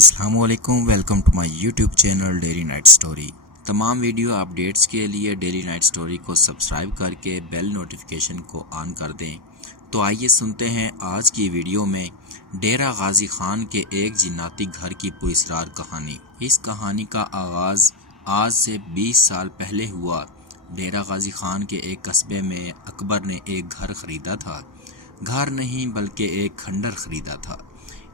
السلام علیکم، welcome to my YouTube channel daily night story. تمام ویڈیو اپڈیٹس کے لیے ڈیلی نائٹ سٹوری کو سبسکرائب کر کے بیل نوٹیفیکیشن کو آن کر دیں۔ تو آئیے سنتے ہیں آج کی ویڈیو میں ڈیرہ غازی خان کے ایک جناتی گھر کی پراسرار کہانی۔ اس کہانی کا آغاز آج سے 20 سال پہلے ہوا۔ ڈیرہ غازی خان کے ایک قصبے میں اکبر نے ایک گھر خریدا تھا۔ گھر نہیں بلکہ ایک کھنڈر خریدا تھا۔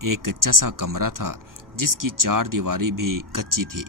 ایک کچا سا کمرہ تھا جس کی 4 دیواری بھی کچی تھی۔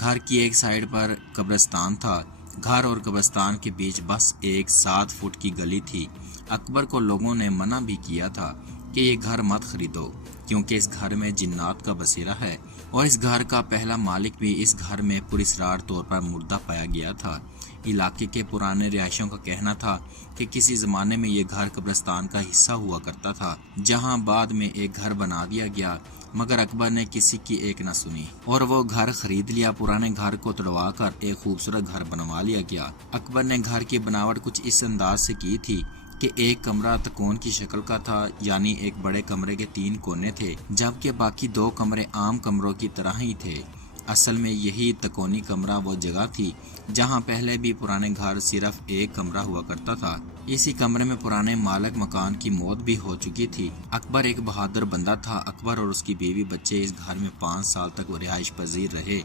گھر کی ایک سائیڈ پر قبرستان تھا۔ گھر اور قبرستان کے بیچ بس ایک 7 فٹ کی گلی تھی۔ اکبر کو لوگوں نے منع بھی کیا تھا کہ یہ گھر مت خریدو کیونکہ اس گھر میں جنات کا بسیرا ہے، اور اس گھر کا پہلا مالک بھی اس گھر میں پراسرار طور پر مردہ پایا گیا تھا۔ علاقے کے پرانے رہائشیوں کا کہنا تھا کہ کسی زمانے میں یہ گھر قبرستان کا حصہ ہوا کرتا تھا، جہاں بعد میں ایک گھر بنا دیا گیا، مگر اکبر نے کسی کی ایک نہ سنی اور وہ گھر خرید لیا۔ پرانے گھر کو توڑوا کر ایک خوبصورت گھر بنوا لیا گیا۔ اکبر نے گھر کی بناوٹ کچھ اس انداز سے کی تھی کہ ایک کمرہ تکون کی شکل کا تھا، یعنی ایک بڑے کمرے کے 3 کونے تھے، جبکہ باقی 2 کمرے عام کمروں کی طرح ہی تھے۔ اصل میں یہی تکونی کمرہ وہ جگہ تھی جہاں پہلے بھی پرانے گھر صرف ایک کمرہ ہوا کرتا تھا۔ اسی کمرے میں پرانے مالک مکان کی موت بھی ہو چکی تھی۔ اکبر ایک بہادر بندہ تھا۔ اکبر اور اس کی بیوی بچے اس گھر میں 5 سال تک رہائش پذیر رہے۔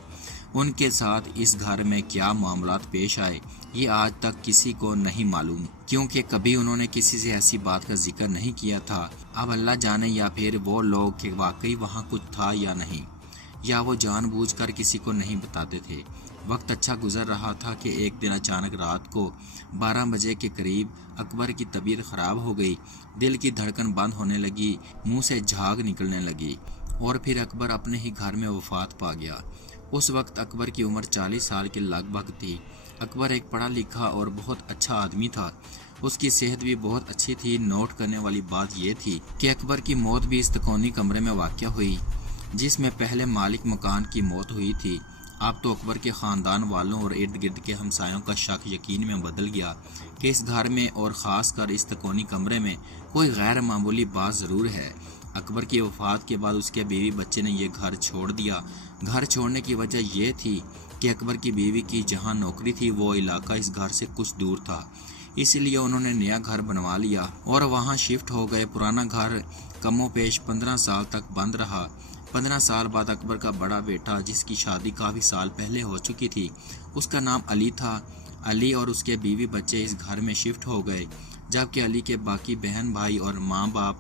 ان کے ساتھ اس گھر میں کیا معاملات پیش آئے یہ آج تک کسی کو نہیں معلوم، کیونکہ کبھی انہوں نے کسی سے ایسی بات کا ذکر نہیں کیا تھا۔ اب اللہ جانے یا پھر وہ لوگ کہ واقعی وہاں کچھ تھا یا نہیں، یا وہ جان بوجھ کر کسی کو نہیں بتاتے تھے۔ وقت اچھا گزر رہا تھا کہ ایک دن اچانک رات کو 12 بجے کے قریب اکبر کی طبیعت خراب ہو گئی۔ دل کی دھڑکن بند ہونے لگی، منہ سے جھاگ نکلنے لگی، اور پھر اکبر اپنے ہی گھر میں وفات پا گیا۔ اس وقت اکبر کی عمر 40 سال کے لگ بھگ تھی۔ اکبر ایک پڑھا لکھا اور بہت اچھا آدمی تھا۔ اس کی صحت بھی بہت اچھی تھی۔ نوٹ کرنے والی بات یہ تھی کہ اکبر کی موت بھی اس تکونی کمرے میں واقع ہوئی جس میں پہلے مالک مکان کی موت ہوئی تھی۔ اب تو اکبر کے خاندان والوں اور ارد گرد کے ہمسایوں کا شک یقین میں بدل گیا کہ اس گھر میں اور خاص کر اس تکونی کمرے میں کوئی غیر معمولی بات ضرور ہے۔ اکبر کی وفات کے بعد اس کے بیوی بچے نے یہ گھر چھوڑ دیا۔ گھر چھوڑنے کی وجہ یہ تھی کہ اکبر کی بیوی کی جہاں نوکری تھی وہ علاقہ اس گھر سے کچھ دور تھا، اس لیے انہوں نے نیا گھر بنوا لیا اور وہاں شفٹ ہو گئے۔ پرانا گھر کم و بیش 15 سال تک بند رہا۔ 15 سال بعد اکبر کا بڑا بیٹا، جس کی شادی کافی سال پہلے ہو چکی تھی، اس کا نام علی تھا، علی اور اس کے بیوی بچے اس گھر میں شفٹ ہو گئے، جبکہ علی کے باقی بہن بھائی اور ماں باپ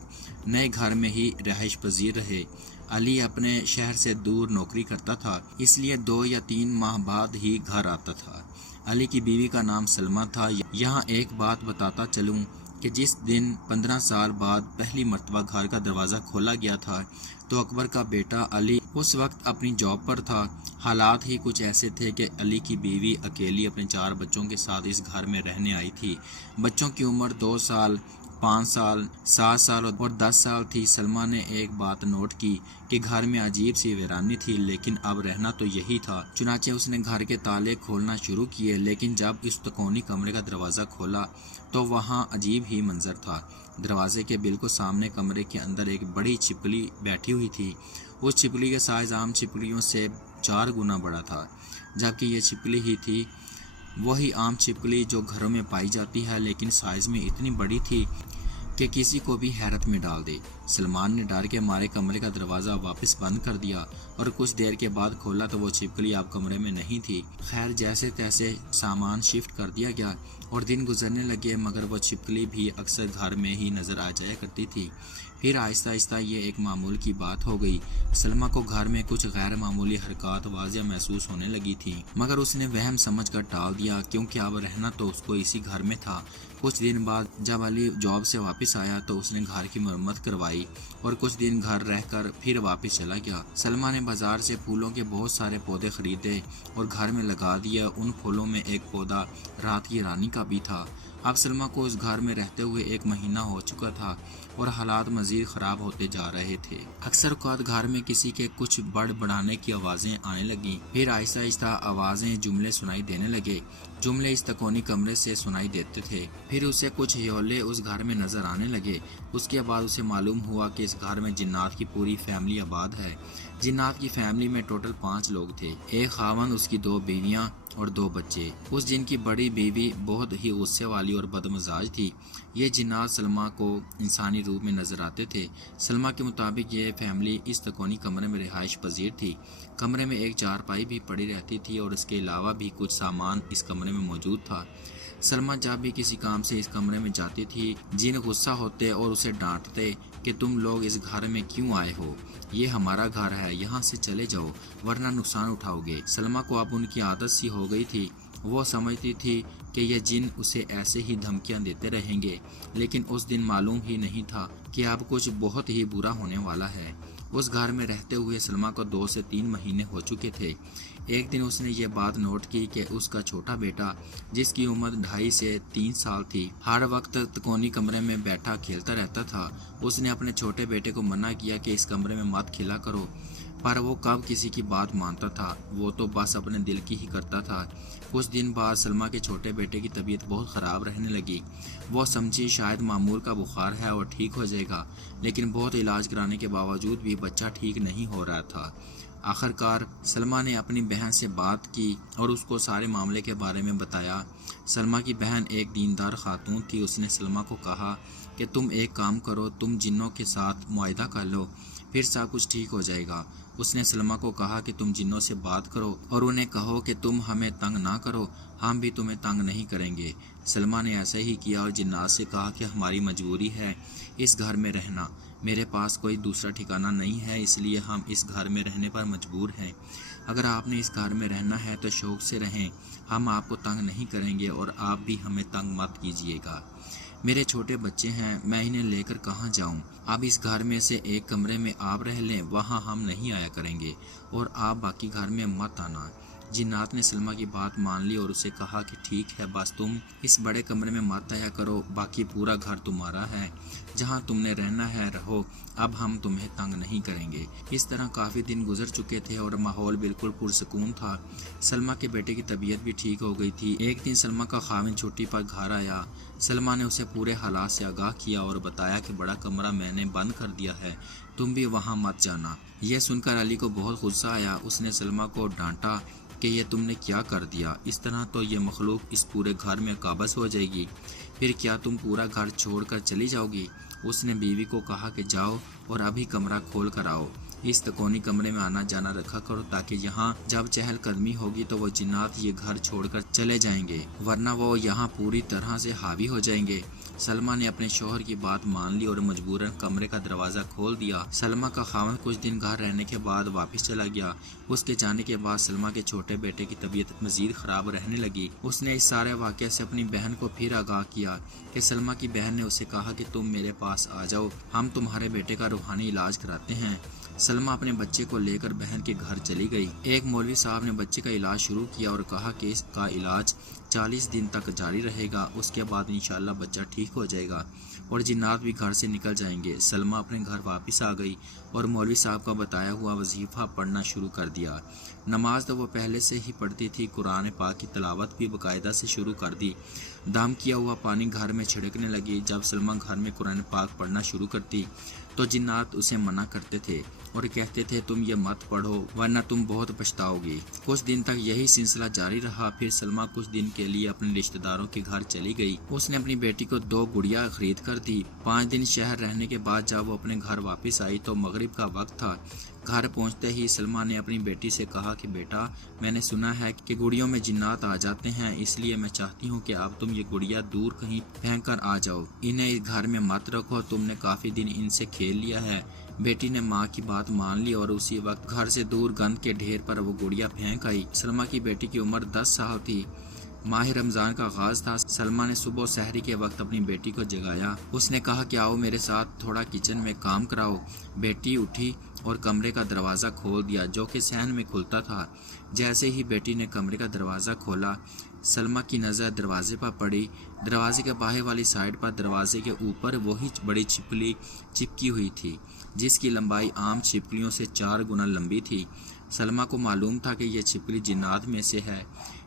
نئے گھر میں ہی رہائش پذیر رہے۔ علی اپنے شہر سے دور نوکری کرتا تھا، اس لیے 2 یا 3 ماہ بعد ہی گھر آتا تھا۔ علی کی بیوی کا نام سلمہ تھا۔ یہاں ایک بات بتاتا چلوں کہ جس دن 15 سال بعد پہلی مرتبہ گھر کا دروازہ کھولا گیا تھا تو اکبر کا بیٹا علی اس وقت اپنی جاب پر تھا۔ حالات ہی کچھ ایسے تھے کہ علی کی بیوی اکیلی اپنے 4 بچوں کے ساتھ اس گھر میں رہنے آئی تھی۔ بچوں کی عمر 2 سال، 5 سال، 7 سال اور 10 سال تھی۔ سلمہ نے ایک بات نوٹ کی کہ گھر میں عجیب سی ویرانی تھی، لیکن اب رہنا تو یہی تھا۔ چنانچہ اس نے گھر کے تالے کھولنا شروع کیے، لیکن جب اس تکونی کمرے کا دروازہ کھولا تو وہاں عجیب ہی منظر تھا۔ دروازے کے بالکل سامنے کمرے کے اندر ایک بڑی چھپکلی بیٹھی ہوئی تھی۔ اس چھپکلی کا سائز عام چھپکلیوں سے 4 گنا بڑا تھا، جبکہ یہ چھپکلی ہی تھی وہی عام چھپکلی جو گھروں میں پائی جاتی ہے، لیکن سائز میں اتنی بڑی تھی کہ کسی کو بھی حیرت میں ڈال دے۔ سلمان نے ڈر کے مارے کمرے کا دروازہ واپس بند کر دیا اور کچھ دیر کے بعد کھولا تو وہ چھپکلی اب کمرے میں نہیں تھی۔ خیر، جیسے تیسے سامان شفٹ کر دیا گیا اور دن گزرنے لگے، مگر وہ چھپکلی بھی اکثر گھر میں ہی نظر آ جایا کرتی تھی۔ پھر آہستہ آہستہ یہ ایک معمول کی بات ہو گئی۔ سلمہ کو گھر میں کچھ غیر معمولی حرکات واضح محسوس ہونے لگی تھیں، مگر اس نے وہم سمجھ کر ٹال دیا کیونکہ اب رہنا تو اس کو اسی گھر میں تھا۔ کچھ دن بعد جب علی جاب سے واپس آیا تو اس نے گھر کی مرمت کروائی اور کچھ دن گھر رہ کر پھر واپس چلا گیا۔ سلمہ نے بازار سے پھولوں کے بہت سارے پودے خریدے اور گھر میں لگا دیا۔ ان پھولوں میں ایک پودا رات کی رانی کا بھی تھا۔ اب سلمہ کو اس گھر میں رہتے ہوئے 1 مہینہ ہو چکا تھا اور حالات مزید خراب ہوتے جا رہے تھے۔ اکثر اوقات گھر میں کسی کے کچھ بڑھانے کی آوازیں آنے لگیں۔ پھر آہستہ آہستہ آوازیں، جملے سنائی دینے لگے۔ جملے اس تکونی کمرے سے سنائی دیتے تھے۔ پھر اسے کچھ ہیولے اس گھر میں نظر آنے لگے۔ اس کے بعد اسے معلوم ہوا کہ اس گھر میں جنات کی پوری فیملی آباد ہے۔ جنات کی فیملی میں ٹوٹل 5 لوگ تھے، ایک خاوند، اس کی 2 بیویاں اور 2 بچے۔ اس جن کی بڑی بیوی بہت ہی غصے والی اور بدمزاج تھی۔ یہ جنات سلمیٰ کو انسانی روپ میں نظر آتے تھے۔ سلمیٰ کے مطابق یہ فیملی اس تکونی کمرے میں رہائش پذیر تھی۔ کمرے میں ایک چارپائی بھی پڑی رہتی تھی اور اس کے علاوہ بھی کچھ سامان اس کمرے میں موجود تھا۔ سلمیٰ جب بھی کسی کام سے اس کمرے میں جاتی تھی، جن غصہ ہوتے اور اسے ڈانٹتے کہ تم لوگ اس گھر میں کیوں آئے ہو، یہ ہمارا گھر ہے، یہاں سے چلے جاؤ ورنہ نقصان اٹھاؤ گے۔ سلمیٰ کو اب ان کی عادت سی ہو گئی تھی۔ وہ سمجھتی تھی کہ یہ جن اسے ایسے ہی دھمکیاں دیتے رہیں گے، لیکن اس دن معلوم ہی نہیں تھا کہ اب کچھ بہت ہی برا ہونے والا ہے۔ اس گھر میں رہتے ہوئے سلمیٰ کو 2 سے 3 مہینے ہو چکے تھے۔ ایک دن اس نے یہ بات نوٹ کی کہ اس کا چھوٹا بیٹا، جس کی عمر 2.5 سے 3 سال تھی، ہر وقت تکونی کمرے میں بیٹھا کھیلتا رہتا تھا۔ اس نے اپنے چھوٹے بیٹے کو منع کیا کہ اس کمرے میں مت کھیلا کرو، پر وہ کب کسی کی بات مانتا تھا، وہ تو بس اپنے دل کی ہی کرتا تھا۔ کچھ دن بعد سلمیٰ کے چھوٹے بیٹے کی طبیعت بہت خراب رہنے لگی۔ وہ سمجھی شاید معمول کا بخار ہے اور ٹھیک ہو جائے گا، لیکن بہت علاج کرانے کے باوجود بھی بچہ ٹھیک نہیں ہو رہا تھا۔ آخرکار سلمیٰ نے اپنی بہن سے بات کی اور اس کو سارے معاملے کے بارے میں بتایا۔ سلمیٰ کی بہن ایک دیندار خاتون تھی۔ اس نے سلمیٰ کو کہا کہ تم ایک کام کرو، تم جنوں کے ساتھ معاہدہ کر لو، پھر سب کچھ ٹھیک ہو جائے گا۔ اس نے سلمیٰ کو کہا کہ تم جنوں سے بات کرو اور انہیں کہو کہ تم ہمیں تنگ نہ کرو، ہم بھی تمہیں تنگ نہیں کریں گے۔ سلمیٰ نے ایسا ہی کیا اور جنات سے کہا کہ ہماری مجبوری ہے اس گھر میں رہنا، میرے پاس کوئی دوسرا ٹھکانہ نہیں ہے، اس لیے ہم اس گھر میں رہنے پر مجبور ہیں۔ اگر آپ نے اس گھر میں رہنا ہے تو شوق سے رہیں، ہم آپ کو تنگ نہیں کریں گے اور آپ بھی ہمیں تنگ مت کیجیے گا۔ میرے چھوٹے بچے ہیں، میں انہیں لے کر کہاں جاؤں؟ اب اس گھر میں سے ایک کمرے میں آپ رہ لیں، وہاں ہم نہیں آیا کریں گے، اور آپ باقی گھر میں مت آنا۔ جنات نے سلمیٰ کی بات مان لی اور اسے کہا کہ ٹھیک ہے، بس تم اس بڑے کمرے میں مت آیا کرو، باقی پورا گھر تمہارا ہے، جہاں تم نے رہنا ہے رہو، اب ہم تمہیں تنگ نہیں کریں گے۔ اس طرح کافی دن گزر چکے تھے اور ماحول بالکل پرسکون تھا۔ سلمیٰ کے بیٹے کی طبیعت بھی ٹھیک ہو گئی تھی۔ ایک دن سلمیٰ کا خاوند چھٹی پر گھر آیا۔ سلمیٰ نے اسے پورے حالات سے آگاہ کیا اور بتایا کہ بڑا کمرہ میں نے بند کر دیا ہے، تم بھی وہاں مت جانا۔ یہ سن کر علی کو بہت غصہ آیا۔ اس نے سلمیٰ کو ڈانٹا کہ یہ تم نے کیا کر دیا، اس طرح تو یہ مخلوق اس پورے گھر میں قابض ہو جائے گی، پھر کیا تم پورا گھر چھوڑ کر چلی جاؤ گی؟ اس نے بیوی کو کہا کہ جاؤ اور ابھی کمرہ کھول کر آؤ، اس تکونی کمرے میں آنا جانا رکھا کرو تاکہ یہاں جب چہل قدمی ہوگی تو وہ جنات یہ گھر چھوڑ کر چلے جائیں گے، ورنہ وہ یہاں پوری طرح سے حاوی ہو جائیں گے۔ سلمیٰ نے اپنے شوہر کی بات مان لی اور مجبوراً کمرے کا دروازہ کھول دیا۔ سلمیٰ کا خاوند کچھ دن گھر رہنے کے بعد واپس چلا گیا۔ اس کے جانے کے بعد سلمیٰ کے چھوٹے بیٹے کی طبیعت مزید خراب رہنے لگی۔ اس نے اس سارے واقعے سے اپنی بہن کو پھر آگاہ کیا کہ سلمیٰ کی بہن نے اسے کہا کہ تم میرے پاس آ جاؤ، ہم تمہارے بیٹے کا روحانی علاج کراتے ہیں۔ سلمیٰ اپنے بچے کو لے کر بہن کے گھر چلی گئی۔ ایک مولوی صاحب نے بچے کا علاج شروع کیا اور کہا کہ اس کا علاج 40 دن تک جاری رہے گا، اس کے بعد انشاءاللہ بچہ ٹھیک ہو جائے گا اور جنات بھی گھر سے نکل جائیں گے۔ سلمیٰ اپنے گھر واپس آ گئی اور مولوی صاحب کا بتایا ہوا وظیفہ پڑھنا شروع کر دیا۔ نماز تو وہ پہلے سے ہی پڑھتی تھی، قرآن پاک کی تلاوت بھی باقاعدہ سے شروع کر دی۔ دم کیا ہوا پانی گھر میں چھڑکنے لگی۔ جب سلمیٰ گھر میں قرآن پاک پڑھنا شروع کرتی تو جنات اسے منع کرتے تھے اور کہتے تھے تم یہ مت پڑھو ورنہ تم بہت پچھتاؤ گی۔ کچھ دن تک یہی سلسلہ جاری رہا۔ پھر سلمیٰ کچھ دن کے لیے اپنے رشتہ داروں کے گھر چلی گئی۔ اس نے اپنی بیٹی کو 2 گڑیا خرید کر دی۔ 5 دن شہر رہنے کے بعد جب وہ اپنے گھر واپس آئی تو مغرب کا وقت تھا۔ گھر پہنچتے ہی سلمیٰ نے اپنی بیٹی سے کہا کہ بیٹا، میں نے سنا ہے کہ گڑیوں میں جنات آ جاتے ہیں، اس لیے میں چاہتی ہوں کہ اب تم یہ گڑیا دور کہیں پھینک کر آ جاؤ، انہیں اس گھر میں مت رکھو، تم نے کافی دن ان سے کھیل لیا ہے۔ بیٹی نے ماں کی بات مان لی اور اسی وقت گھر سے دور گند کے ڈھیر پر وہ گڑیا پھینک آئی۔ سلمیٰ کی بیٹی کی عمر 10 سال تھی۔ ماہ رمضان کا آغاز تھا۔ سلمیٰ نے صبح سحری کے وقت اپنی بیٹی کو جگایا۔ اس نے کہا کہ آؤ میرے ساتھ تھوڑا کچن میں کام کراؤ۔ بیٹی اٹھی اور کمرے کا دروازہ کھول دیا جو کہ صحن میں کھلتا تھا۔ جیسے ہی بیٹی نے کمرے کا دروازہ کھولا، سلمیٰ کی نظر دروازے پر پڑی۔ دروازے کے باہر والی سائڈ پر دروازے کے اوپر وہی بڑی چھپلی چپکی ہوئی تھی جس کی لمبائی عام چھپکلیوں سے 4 گنا لمبی تھی۔ سلمیٰ کو معلوم تھا کہ یہ چھپکلی جنات میں سے ہے۔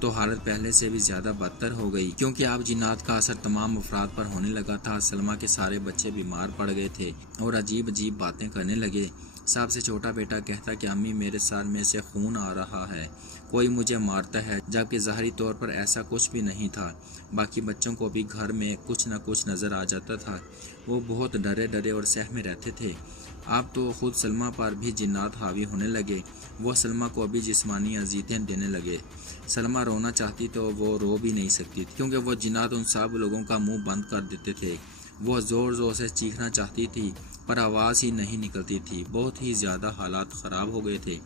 تو حالت پہلے سے بھی زیادہ بدتر ہو گئی، کیونکہ اب جنات کا اثر تمام افراد پر ہونے لگا تھا۔ سلمیٰ کے سارے بچے بیمار پڑ گئے تھے اور عجیب عجیب باتیں کرنے لگے۔ سب سے چھوٹا بیٹا کہتا کہ امی میرے سر میں سے خون آ رہا ہے، کوئی مجھے مارتا ہے، جبکہ ظاہری طور پر ایسا کچھ بھی نہیں تھا۔ باقی بچوں کو بھی گھر میں کچھ نہ کچھ نظر آ جاتا تھا، وہ بہت ڈرے ڈرے اور سہمے رہتے تھے۔ اب تو خود سلمیٰ پر بھی جنات حاوی ہونے لگے، وہ سلمیٰ کو بھی جسمانی اذیتیں دینے لگے۔ سلمیٰ رونا چاہتی تو وہ رو بھی نہیں سکتی تھی، کیونکہ وہ جنات ان سب لوگوں کا منہ بند کر دیتے تھے۔ وہ زور زور سے چیخنا چاہتی تھی پر آواز ہی نہیں نکلتی تھی، بہت ہی زیادہ حالات خراب ہو گئے تھے۔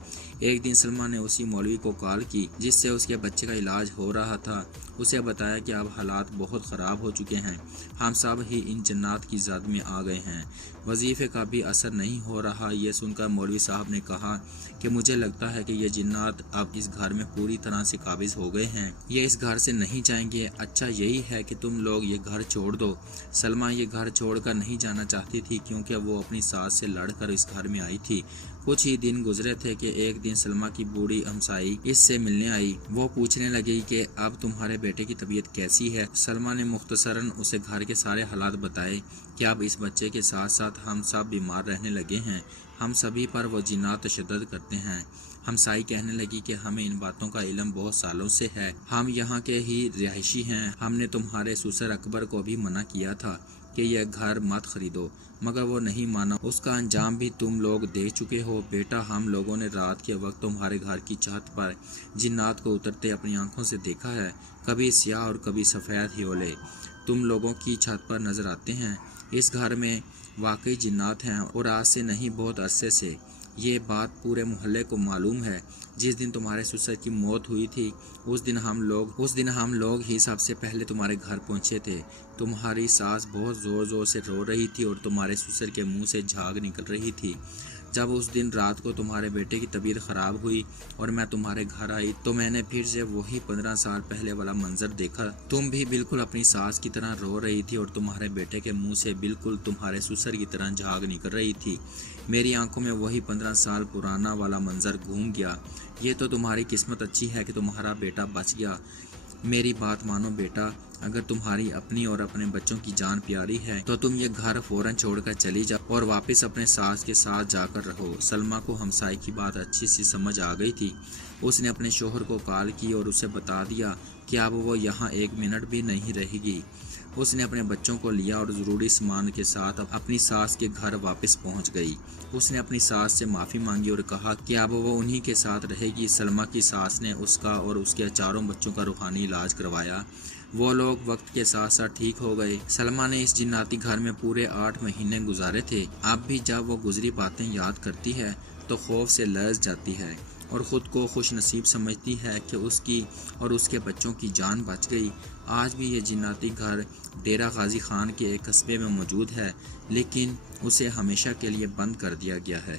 ایک دن سلمیٰ نے اسی مولوی کو کال کی جس سے اس کے بچے کا علاج ہو رہا تھا، اسے بتایا کہ اب حالات بہت خراب ہو چکے ہیں، ہم سب ہی ان جنات کی زد میں آ گئے ہیں، وظیفے کا بھی اثر نہیں ہو رہا۔ یہ سن کر مولوی صاحب نے کہا کہ مجھے لگتا ہے کہ یہ جنات اب اس گھر میں پوری طرح سے قابض ہو گئے ہیں، یہ اس گھر سے نہیں جائیں گے، اچھا یہی ہے کہ تم لوگ یہ گھر چھوڑ دو۔ سلمیٰ یہ گھر چھوڑ کر نہیں جانا چاہتی تھی، کیونکہ وہ اپنی ساس سے لڑ کر اس گھر میں آئی تھی۔ کچھ ہی دن گزرے تھے کہ ایک دن سلمیٰ کی بوڑھی ہمسائی اس سے ملنے آئی۔ وہ پوچھنے لگی کہ اب تمہارے بیٹے کی طبیعت کیسی ہے؟ سلمیٰ نے مختصراً اسے گھر کے سارے حالات بتائے کہ اب اس بچے کے ساتھ ساتھ ہم سب بیمار رہنے لگے ہیں، ہم سبھی پر وہ جنات تشدد کرتے ہیں۔ ہمسائی کہنے لگی کہ ہمیں ان باتوں کا علم بہت سالوں سے ہے، ہم یہاں کے ہی رہائشی ہیں، ہم نے تمہارے سسر اکبر کو بھی منع کیا تھا کہ یہ گھر مت خریدو، مگر وہ نہیں مانا، اس کا انجام بھی تم لوگ دیکھ چکے ہو۔ بیٹا ہم لوگوں نے رات کے وقت تمہارے گھر کی چھت پر جنات کو اترتے اپنی آنکھوں سے دیکھا ہے، کبھی سیاہ اور کبھی سفید ہیولے تم لوگوں کی چھت پر نظر آتے ہیں۔ اس گھر میں واقعی جنات ہیں اور آج سے نہیں بہت عرصے سے، یہ بات پورے محلے کو معلوم ہے۔ جس دن تمہارے سسر کی موت ہوئی تھی اس دن ہم لوگ ہی سب سے پہلے تمہارے گھر پہنچے تھے۔ تمہاری ساس بہت زور زور سے رو رہی تھی اور تمہارے سسر کے منہ سے جھاگ نکل رہی تھی۔ جب اس دن رات کو تمہارے بیٹے کی طبیعت خراب ہوئی اور میں تمہارے گھر آئی تو میں نے پھر سے وہی 15 سال پہلے والا منظر دیکھا، تم بھی بالکل اپنی ساس کی طرح رو رہی تھی اور تمہارے بیٹے کے منہ سے بالکل تمہارے سسر کی طرح جھاگ نکل رہی تھی۔ میری آنکھوں میں وہی 15 سال پرانا والا منظر گھوم گیا۔ یہ تو تمہاری قسمت اچھی ہے کہ تمہارا بیٹا بچ گیا۔ میری بات مانو بیٹا، اگر تمہاری اپنی اور اپنے بچوں کی جان پیاری ہے تو تم یہ گھر فوراً چھوڑ کر چلی جاؤ اور واپس اپنے ساس کے ساتھ جا کر رہو۔ سلمیٰ کو ہمسائی کی بات اچھی سی سمجھ آ گئی تھی، اس نے اپنے شوہر کو کال کی اور اسے بتا دیا کہ اب وہ یہاں 1 منٹ بھی نہیں رہے گی۔ اس نے اپنے بچوں کو لیا اور ضروری سامان کے ساتھ اپنی ساس کے گھر واپس پہنچ گئی۔ اس نے اپنی ساس سے معافی مانگی اور کہا کہ اب وہ انہی کے ساتھ رہے گی۔ سلمیٰ کی ساس نے اس کا اور اس کے 4 بچوں کا روحانی علاج کروایا، وہ لوگ وقت کے ساتھ ساتھ ٹھیک ہو گئے۔ سلمیٰ نے اس جناتی گھر میں پورے 8 مہینے گزارے تھے۔ اب بھی جب وہ گزری باتیں یاد کرتی ہے تو خوف سے لرز جاتی ہے اور خود کو خوش نصیب سمجھتی ہے کہ اس کی اور اس کے بچوں کی جان بچ گئی۔ آج بھی یہ جناتی گھر ڈیرہ غازی خان کے ایک قصبے میں موجود ہے، لیکن اسے ہمیشہ کے لیے بند کر دیا گیا ہے۔